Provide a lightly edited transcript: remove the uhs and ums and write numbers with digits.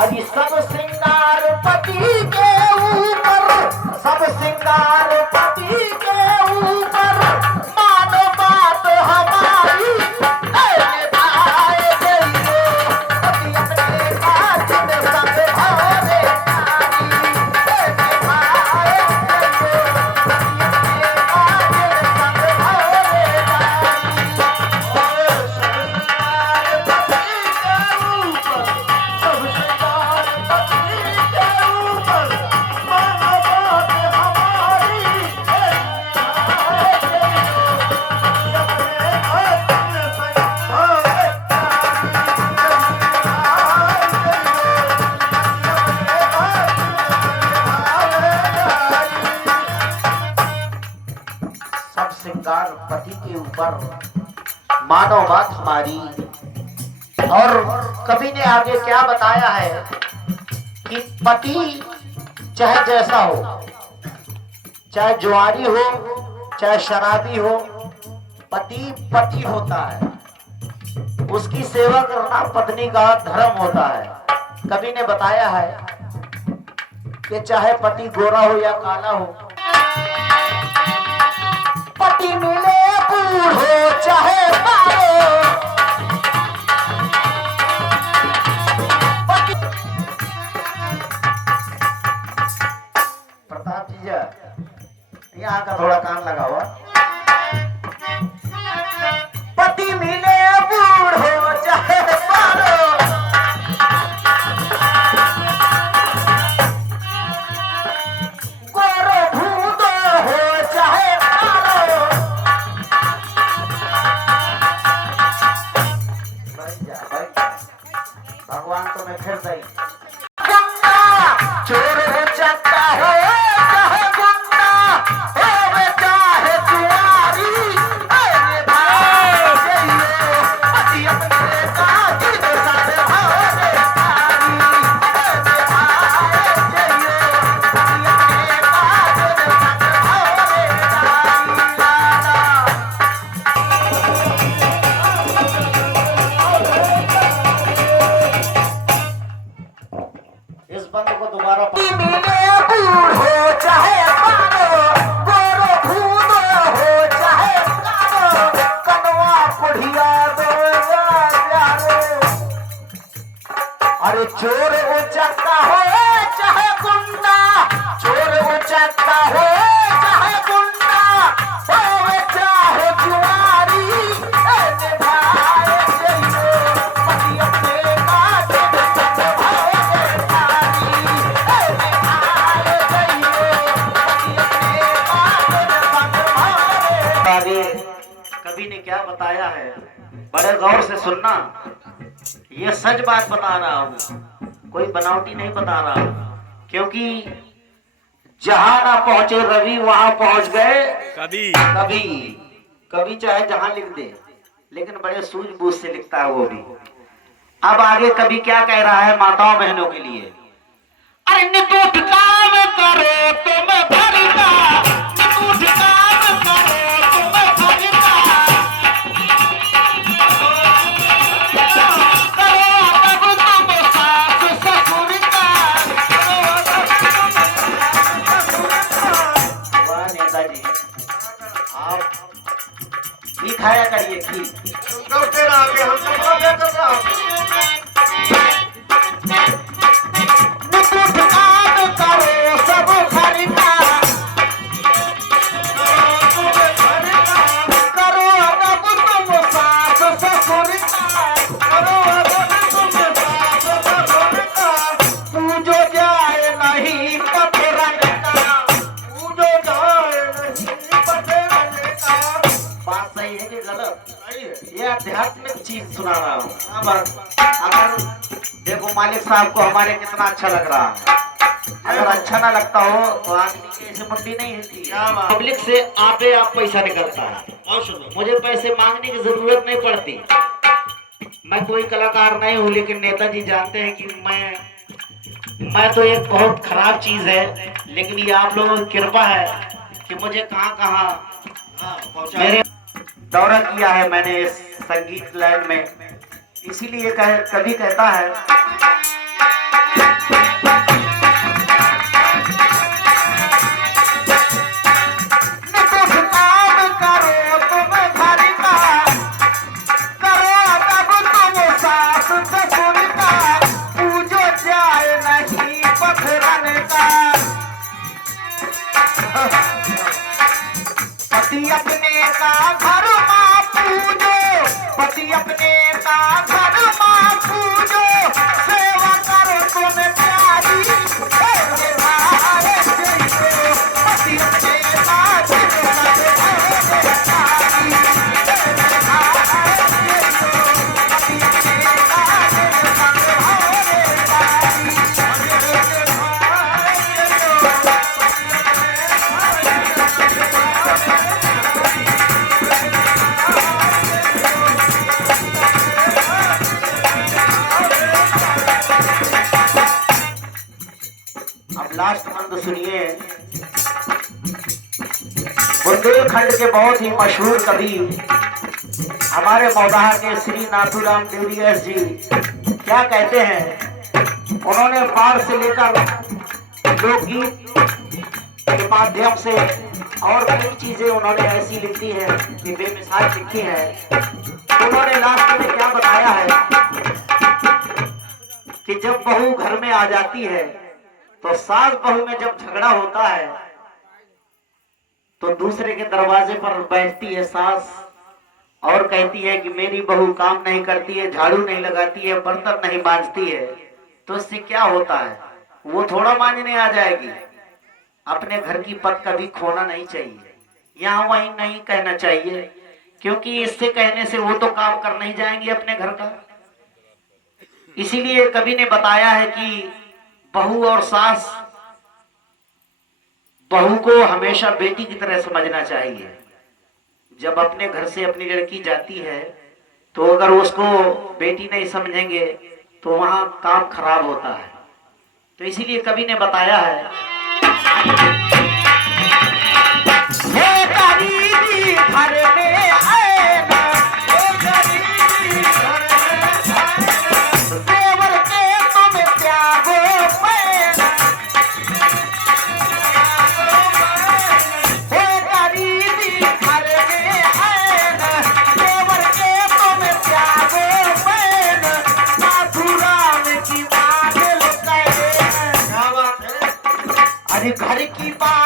अरे सब श्रृंगार पति के ऊपर, सब श्रृंगार पति के ऊपर, मानो बात हमारी निभाए गई। पति अपने कातिल संग भरे नारी निभाए गई। पति अपने कातिल संग भरे श्रृंगार पति के ऊपर मानो बात हमारी। और कवि ने आगे क्या बताया है कि पति चाहे जैसा हो, चाहे जुआरी हो चाहे शराबी हो, पति पति होता है। उसकी सेवा करना पत्नी का धर्म होता है। कवि ने बताया है कि चाहे पति गोरा हो या काला हो, पति मिले बूढ़ो चाहे बारो, प्रताप जी यहाँ का थोड़ा कान लगा हुआ। पति मिले बूढ़ो चाहे बारो, गोरो भूदो हो चाहे बारो, भगवान तो मैं फिर सही। चोर हो सकता है चाहे गुंडा हो चाहे जुआरी, पति अपने कातिल संग भरे नारी निभाए गई। पति अपने कातिल संग भरे नारी। इस बंद को दोबारा मिले बूढ़ो चाहे बारो, गोरो भूदो हो चाहे कारो, कनवा बुढ़िया दो प्यारो। अरे चोर उचक्का हो चाहे गुंडा, चोर उचक्का हो चाहे गुंडा हो चाहे जुआरी, निभाए गई। पति अपने कातिल संग भरे नारी निभाए गई। पति अपने कातिल संग भरे। आगे कवि ने क्या बताया है, बड़े गौर से सुनना। ये सच बात बता रहा हूँ, कोई बनावटी नहीं बता रहा, क्योंकि जहां ना पहुंचे रवि वहां पहुंच गए कवि। कवि कवि चाहे जहां लिख दे, लेकिन बड़े सूझबूझ से लिखता है वो भी। अब आगे कवि क्या कह रहा है माताओं बहनों के लिए। अरे निकुट काम करो तुम भरता, निकुट काम करो तुम भरता, करो तब तुम सास ससुर का। वाह नेताजी, आप घी खाया करिए, घी। निकुट काम करो सब भरता, करो तब तुम सास ससुर का, पूजो जाए नहीं पथरन का, पूजो जाए नहीं पथरन का। बात सही है कि गलत? ये आध्यात्मिक चीज सुना रहा हूँ। अगर देखो मालिक साहब को हमारे कितना अच्छा लग रहा है, अगर अच्छा ना लगता हो तो आदमी ऐसे मुट्ठी नहीं हिलती। पब्लिक से आपे आप पैसा निकलता है, मुझे पैसे मांगने की जरूरत नहीं पड़ती। मैं कोई कलाकार नहीं हूँ, लेकिन नेताजी जानते हैं कि मैं तो एक बहुत खराब चीज है, लेकिन ये आप लोगों की कृपा है कि मुझे कहाँ कहाँ मेरे दौरा किया है मैंने इस संगीत लाइन में। इसीलिए कभी कहता है घर माँ पूजो, पति अपने का घर माँ पूजो, सेवा करो तुम प्यारी, निभाए जइयो, पति अपने का घर लास्ट मंद सुनिए। बुंदेलखंड के बहुत ही मशहूर कवि हमारे मौदाहा के श्री नाथूराम देवरियास जी क्या कहते हैं। उन्होंने बाढ़ से लेकर लोकगीत के माध्यम से और कई चीजें उन्होंने ऐसी लिखी है कि बेमिसाल लिखी है। उन्होंने लास्ट में क्या बताया है कि जब बहू घर में आ जाती है तो सास बहू में जब झगड़ा होता है तो दूसरे के दरवाजे पर बैठती है सास और कहती है कि मेरी बहू काम नहीं करती है, झाड़ू नहीं लगाती है, बर्तन नहीं मांजती है। तो इससे क्या होता है, वो थोड़ा मांजने आ जाएगी। अपने घर की पत कभी खोना नहीं चाहिए, यहाँ वहीं नहीं कहना चाहिए, क्योंकि इससे कहने से वो तो काम कर नहीं जाएंगे अपने घर का। इसीलिए कवि ने बताया है कि बहू और सास, बहू को हमेशा बेटी की तरह समझना चाहिए। जब अपने घर से अपनी लड़की जाती है तो अगर उसको बेटी नहीं समझेंगे तो वहां काम खराब होता है। तो इसीलिए कवि ने बताया है, हे गरीबी घर में आए ना, हे गरीबी घर में आए ना, देवर के तुम त्यागो पैना, हे गरीबी घर में आए ना, देवर के तुम त्यागो पैना, नाथूराम की बात लुकाए। क्या बात है? अरे घर की बात